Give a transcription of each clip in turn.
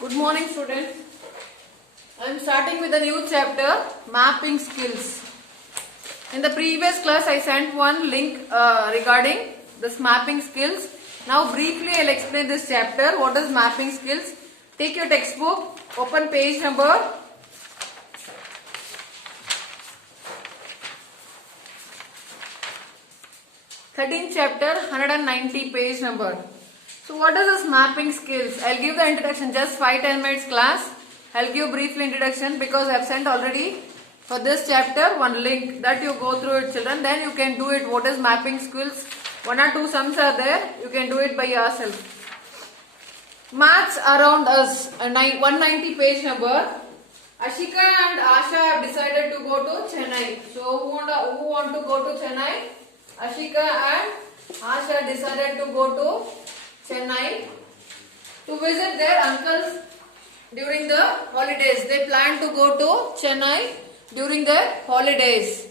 Good morning, students. I am starting with a new chapter, mapping skills. In the previous class, I sent one link regarding this mapping skills. Now, briefly, I will explain this chapter. What is mapping skills? Take your textbook, open page number 13th chapter, 190 page number. So what is this mapping skills? I'll give the introduction, just 5-10 minutes class. I'll give briefly introduction because I've sent already for this chapter one link that you go through it, children. Then you can do it. What is mapping skills? 1 or 2 sums are there. You can do it by yourself. Maths around us, 190 page number. Ashika and Asha have decided to go to Chennai. So who want to go to Chennai? Ashika and Asha decided to go to Chennai to visit their uncles during the holidays. They planned to go to Chennai during their holidays.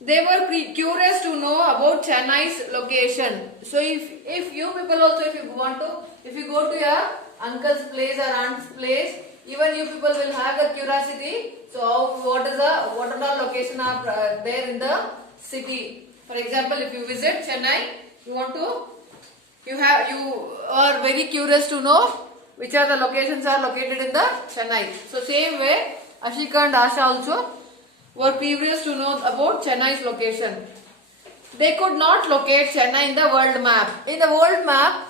They were curious to know about Chennai's location. So if you people also, if you go to your uncle's place or aunt's place, even you people will have a curiosity. So what are the location are there in the city? For example, if you visit Chennai, you are very curious to know which are the locations are located in the Chennai. So same way, Ashika and Asha also were curious to know about Chennai's location. They could not locate Chennai in the world map. In the world map,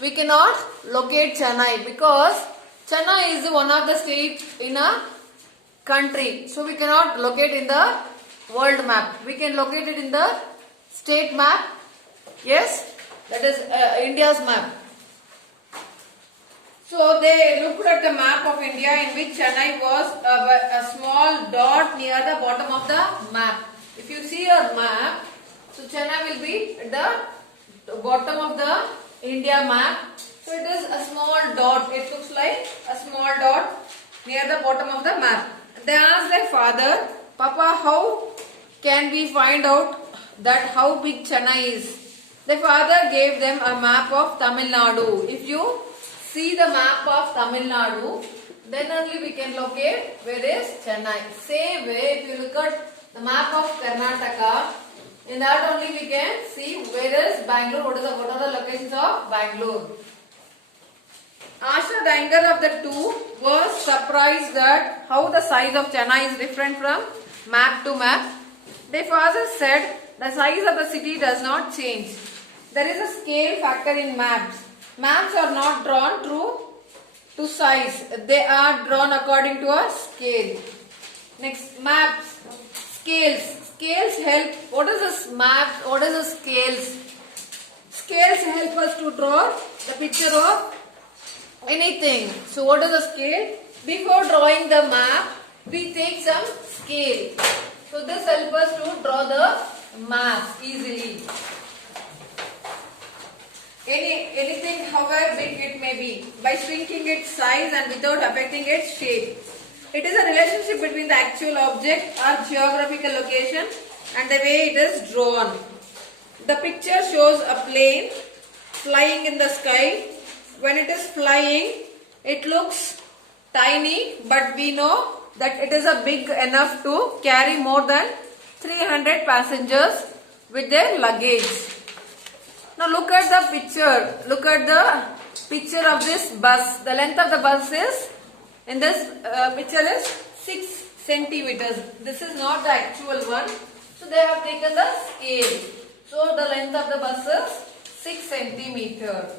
we cannot locate Chennai because Chennai is one of the states in a country. So we cannot locate in the world map. We can locate it in the state map. Yes, that is India's map. So they looked at the map of India in which Chennai was a small dot near the bottom of the map. If you see a map, so Chennai will be at the bottom of the India map. So it is a small dot. It looks like a small dot near the bottom of the map. They asked their father, Papa, how can we find out that how big Chennai is? The father gave them a map of Tamil Nadu. If you see the map of Tamil Nadu, then only we can locate where is Chennai. Same way, if you look at the map of Karnataka, in that only we can see where is Bangalore, what are the locations of Bangalore. Asha, the younger of the two, was surprised that how the size of Chennai is different from map to map. Their father said the size of the city does not change. There is a scale factor in maps. Maps are not drawn true to size. They are drawn according to a scale. Next, maps. Scales. Scales help. What is this maps? What is the scales? Scales help us to draw the picture of anything. So what is the scale? Before drawing the map, we take some scale. So this helps us to draw the map easily. Anything, however big it may be, by shrinking its size and without affecting its shape. It is a relationship between the actual object or geographical location and the way it is drawn. The picture shows a plane flying in the sky. When it is flying, it looks tiny, but we know that it is a big enough to carry more than 300 passengers with their luggage. Now look at the picture. Look at the picture of this bus. The length of the bus is, in this picture is 6 centimeters. This is not the actual one. So they have taken the scale. So the length of the bus is 6 centimeters.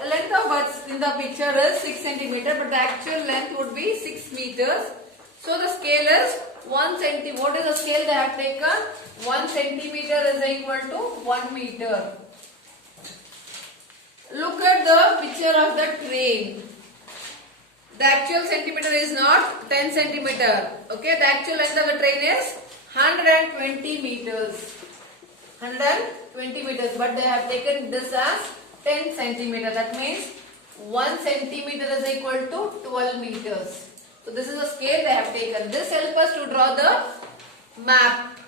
The length of bus in the picture is 6 centimeters, but the actual length would be 6 meters. So the scale is 1 centimeter. What is the scale they have taken? 1 centimeter is equal to 1 meter. Look at the picture of the train. The actual centimeter is not 10 centimeter. Okay, the actual length of the train is 120 meters. 120 meters, but they have taken this as 10 centimeter. That means 1 centimeter is equal to 12 meters. So this is the scale they have taken. This helps us to draw the map.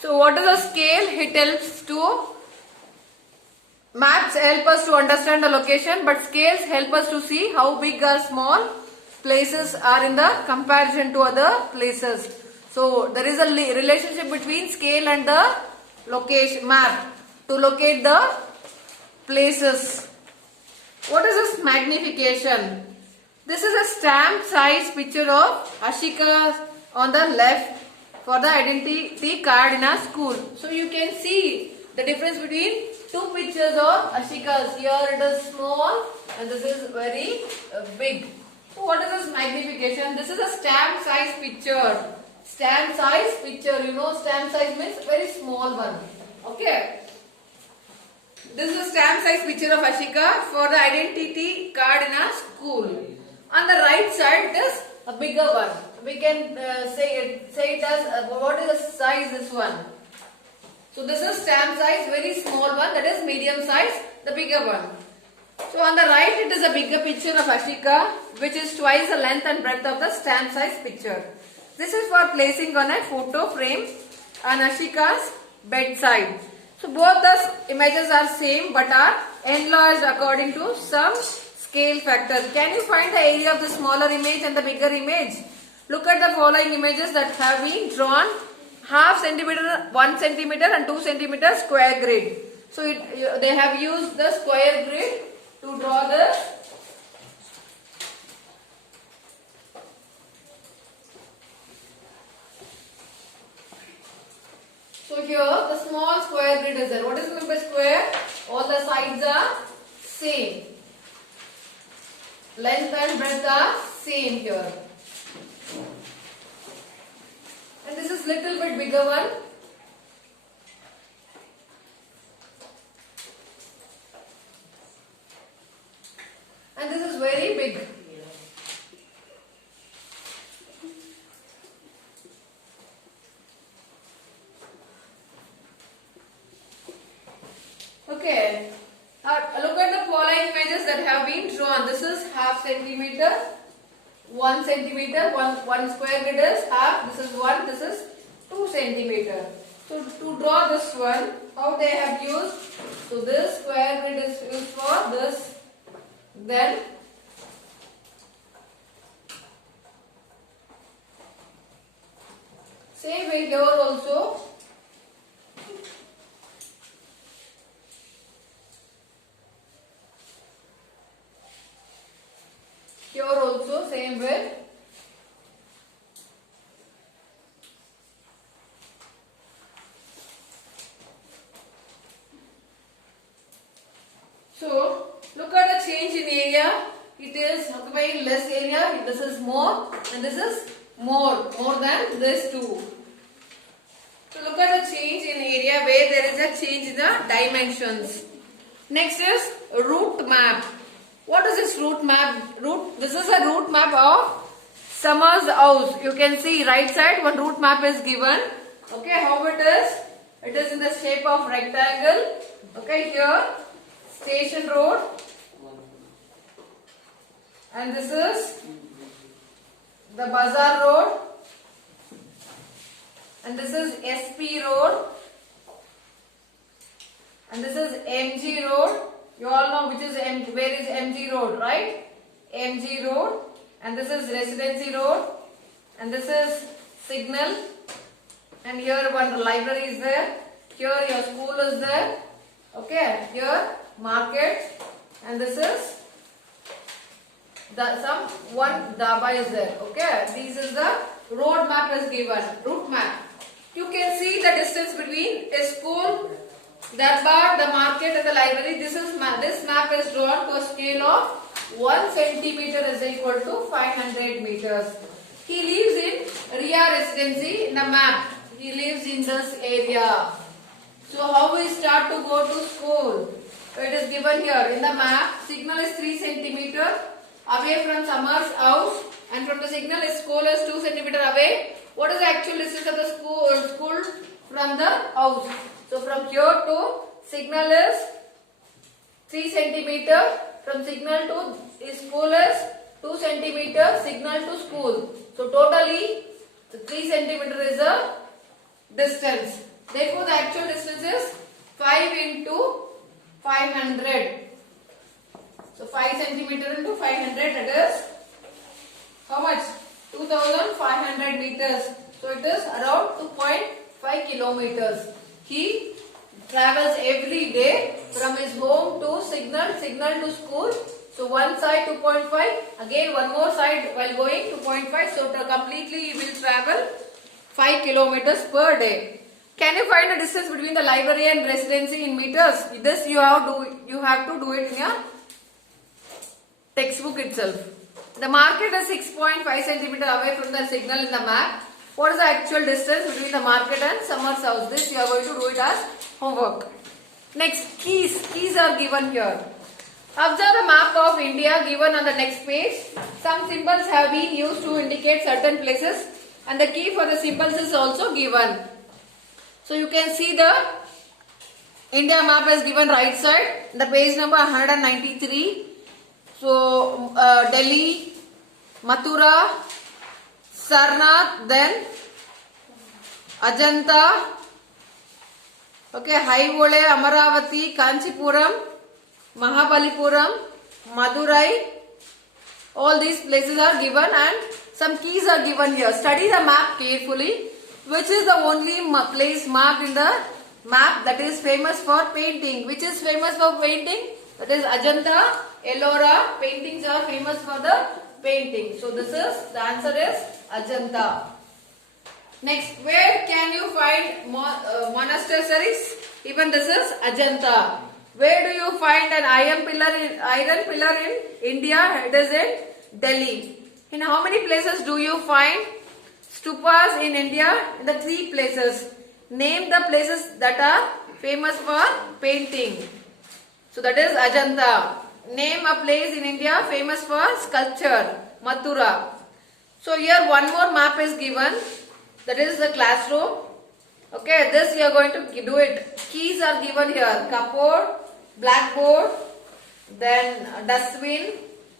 So what is the scale? It helps to Maps help us to understand the location, but scales help us to see how big or small places are in the comparison to other places. So there is a relationship between scale and the location map to locate the places. What is this magnification? This is a stamp size picture of Ashika on the left for the identity card in a school. So you can see the difference between two pictures of Ashikas. Here it is small and this is very big. So what is this magnification? This is a stamp size picture. Stamp size picture. You know stamp size means very small one. Okay. This is a stamp size picture of Ashika for the identity card in a school. On the right side, it is a bigger one. We can say it as what is the size this one. So this is stamp size, very small one. That is medium size, the bigger one. So on the right, it is a bigger picture of Ashika, which is twice the length and breadth of the stamp size picture. This is for placing on a photo frame on Ashika's bedside. So both the images are same but are enlarged according to some scale factors. Can you find the area of the smaller image and the bigger image? Look at the following images that have been drawn half centimeter, 1 centimeter and 2 centimeter square grid. So they have used the square grid to draw the So here the small square grid is there. What is meant by square? All the sides are same. Length and breadth are same here. And this is little bit bigger one. And this is very big. Okay. Look at the following images that have been drawn. This is half centimeter, 1 centimeter, one square grid is half. This is 1. This is 2 centimeter. So to draw this one, how they have used? So this square grid is used for this. Then same way here also. Here also same way. So look at the change in area. It is occupying less area. This is more and this is more than this two. So look at the change in area where there is a change in the dimensions. Next is route map. What is this route map? This is a route map of Summers house. You can see right side one route map is given. Okay, how it is? It is in the shape of rectangle. Okay, here Station Road. And this is the Bazaar Road. And this is SP Road. And this is MG Road. You all know which is where is MG Road, right? MG Road. And this is Residency Road. And this is Signal. And here one library is there. Here your school is there. Okay. Here market. And this is one dhaba is there. Okay. This is the road map is given. Route map. You can see the distance between a school, Darbar, the market and the library. This map is drawn to a scale of 1 centimeter is equal to 500 meters. He lives in Ria Residency in the map. He lives in this area. So how we start to go to school? It is given here in the map. Signal is 3 centimeter away from Summers house, and from the signal is school is 2 centimeter away. What is the actual distance of the school from the house? So from here to signal is 3 centimeter. From signal to school is 2 centimeter. Signal to school. So totally 3 centimeter is a distance. Therefore the actual distance is 5 into 500. So 5 centimeter into 500, that is how much? 2500 meters. So it is around 2.5 kilometers. He travels every day from his home to signal to school. So one side 2.5, again one more side while going 2.5. So completely he will travel 5 kilometers per day. Can you find the distance between the library and residency in meters? This you have to do it in your textbook itself. The market is 6.5 centimeter away from the signal in the map. What is the actual distance between the market and Summer's house? This you are going to do it as homework. Next, keys. Keys are given here. Observe the map of India given on the next page. Some symbols have been used to indicate certain places and the key for the symbols is also given. So you can see the India map is given right side, the page number 193. So Delhi, Mathura, Sarnath, then Ajanta, okay, Haivole, Amaravati, Kanchipuram, Mahabalipuram, Madurai. All these places are given and some keys are given here. Study the map carefully. Which is the only place marked in the map that is famous for painting? Which is famous for painting? That is Ajanta, Ellora. Paintings are famous for the painting. So the answer is Ajanta. Next, where can you find monasteries? Even this is Ajanta. Where do you find an iron pillar in India? It is in Delhi. In how many places do you find stupas in India? In the 3 places. Name the places that are famous for painting. So that is Ajanta. Name a place in India famous for sculpture. Mathura. So here one more map is given. That is the classroom. Okay, this you are going to do it. Keys are given here. Cupboard, blackboard, then dustbin,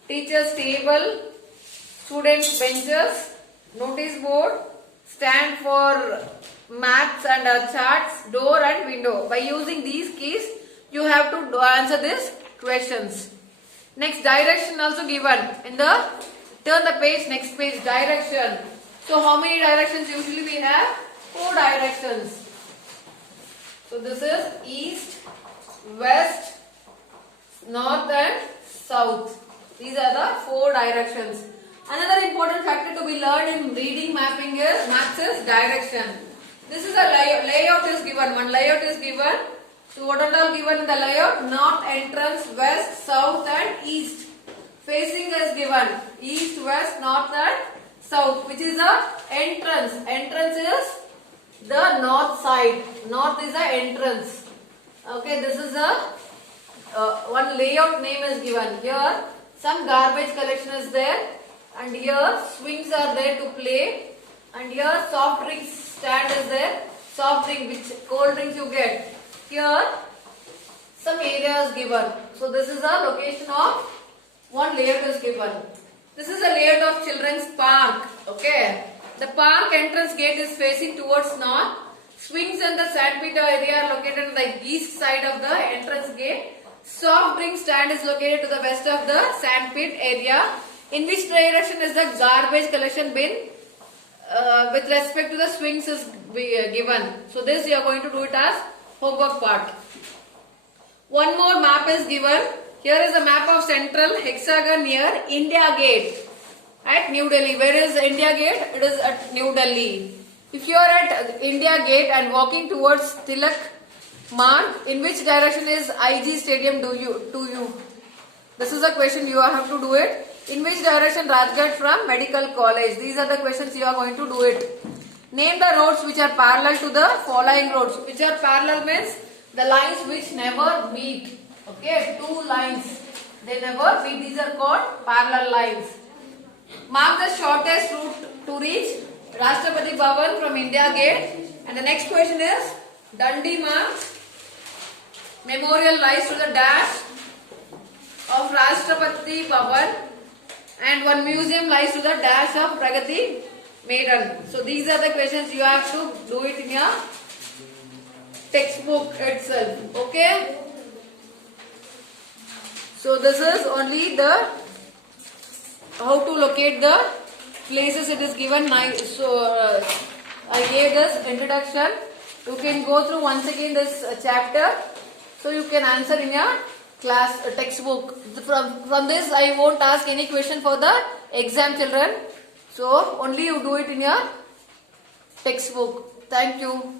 teacher's table, students' benches, notice board, stand for maps and charts, door and window. By using these keys, you have to answer these questions. Next, direction also given. Turn the page, next page, direction. So how many directions usually we have? 4 directions. So this is east, west, north and south. These are the 4 directions. Another important factor to be learned in reading maps is direction. This is a layout is given. One layout is given. So what are all given in the layout? North entrance, west, south and east. Facing is given. East, west, north and south. Which is the entrance. Entrance is the north side. North is the entrance. Okay, this is a one layout name is given. Here some garbage collection is there. And here swings are there to play. And here soft drinks stand is there. Soft drink, which cold drinks you get. Here some area is given. So this is a location of one layout is given. This is a layout of children's park. Okay. The park entrance gate is facing towards north. Swings and the sandpit area are located on the east side of the entrance gate. Soft drink stand is located to the west of the sandpit area. In which direction is the garbage collection bin with respect to the swings is given. So this you are going to do it as homework part. One more map is given. Here is a map of central hexagon near India Gate at New Delhi. Where is India Gate? It is at New Delhi. If you are at India Gate and walking towards Tilak Marg, in which direction is IG Stadium to you? This is a question you have to do it. In which direction Rajghat from Medical College? These are the questions you are going to do it. Name the roads which are parallel to the following roads. Which are parallel means the lines which never meet. Okay, 2 lines. They never meet. These are called parallel lines. Mark the shortest route to reach Rashtrapati Bhavan from India Gate. And the next question is Dundee Marg Memorial lies to the dash of Rashtrapati Bhavan. And one museum lies to the dash of Pragati Maidan. So these are the questions you have to do it in your textbook itself. Okay. So this is only the how to locate the places it is given. So I gave this introduction. You can go through once again this chapter. So you can answer in your class textbook. From this I won't ask any question for the exam, children. So only you do it in your textbook. Thank you.